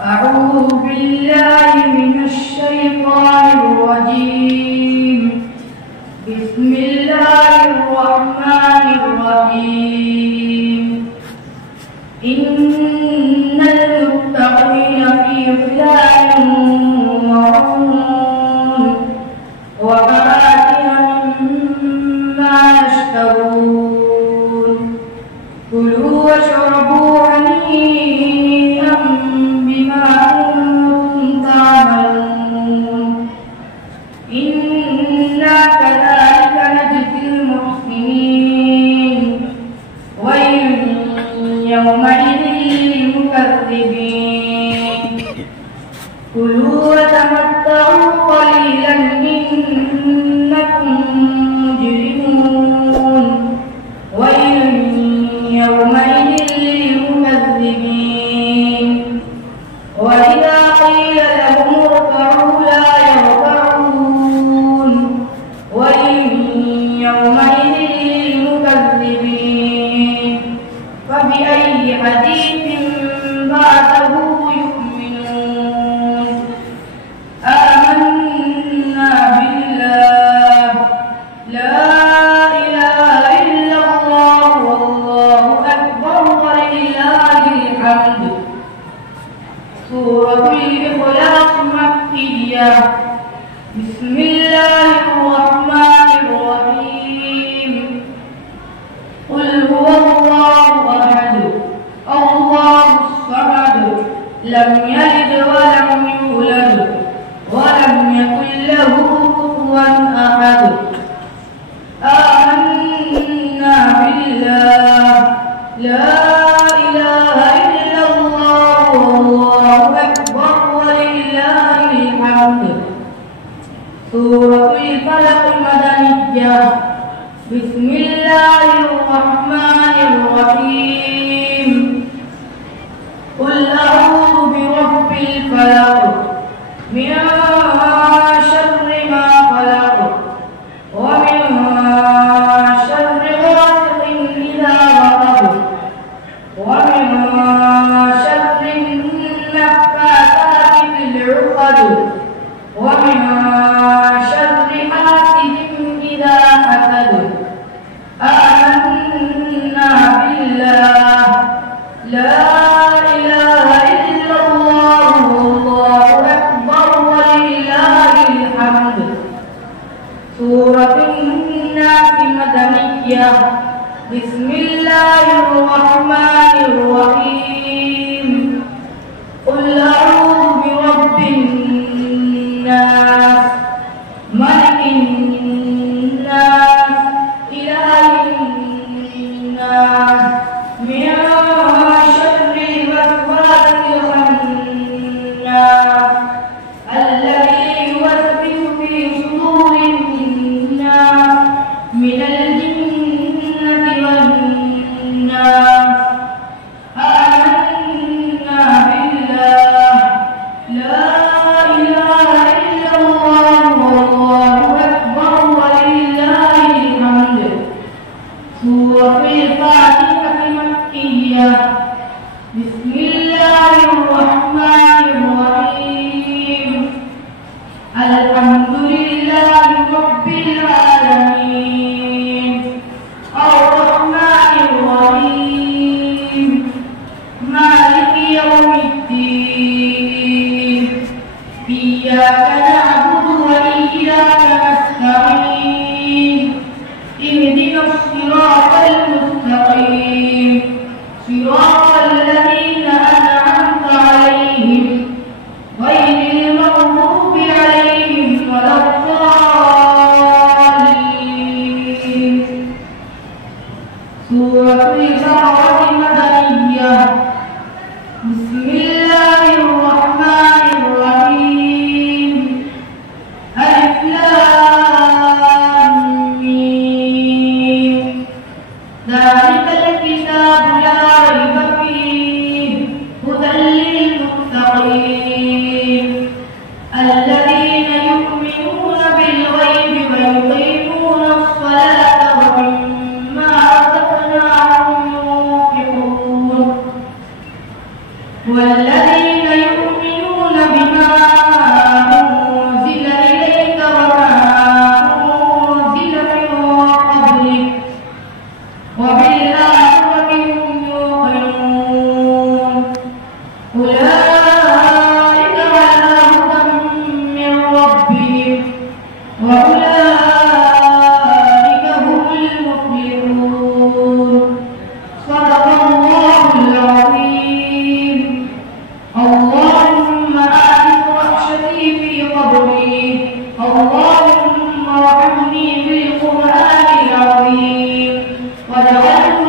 أعوذ بالله من الشيطان الرجيم. بسم الله الرحمن الرحيم. إن المتقين في ظلال وعيون وفواكه مما يشتهون. كلوا واشربوا هنيئا بما كنتم تعملون. إنا كذلك نجزي المحسنين. ويل يومئذ للمكذبين. كلوا وتمتعوا قليلا إنكم مجرمون. ويل يومئذ للمكذبين. وإذا قيل لهم اركعوا لا يركعون. ويل يومئذ للمكذبين. فبأي حديث بعده يؤمنون. آمنا بالله لا إله إلا الله والله أكبر ولله الحمد. سورة الإخلاص مكية. بسم الله الرحمن الرحيم. قل هو الله أحد الله الصمد لم يلد ولم يولد ولم يكن له كفوا أحد. آمنا بالله لا إله إلا الله والله أكبر ولله الحمد. سورة الفلق مدنية. بسم الله الرحمن الرحيم. قل أعوذ برب الفلق من شر ما خلق ومن شر غاسق إذا وقب ومن شر النفاثات في العقد ومن شر حاسد إذا حسد. آمنا بالله لا إله إلا الله والله أكبر ولله الحمد. سورة الناس مدنية. بسم الله الرحمن الرحيم. قل أعوذ برب الناس ملك الناس إله الناس من شر الوسواس الخناس الذي يوسوس في صدور الناس من الجنة والناس. آمنا بالله لا إله إلا الله والله أكبر ولله الحمد. سورة الفاتحة مكية. بسم الله الرحمن الرحيم. الحمد لله رب العالمين الرحمن الرحيم مالك يوم الدين. إياك نعبد وإياك نستعين. اهدنا الصراط المستقيم صراط الذين أنعمت عليهم غير المغضوب عليهم ولا الضالين. سورة البقرة مدنية. بسم الله الرحمن الرحيم. ألف لام ميم. ذلك الكتاب لا ريب فيه هدى للمتقين الذين يؤمنون بالغيب ويقيمون الصلاة ومما رزقناهم ينفقون. والذين يؤمنون وبالآخرة هم يوقنون أولئك على هدى من ربهم وأولئك هم المفلحون صدق الله العظيم اللهم آنس وحشتي في قبري اللهم ارحمني بالقرآن العظيم واجعله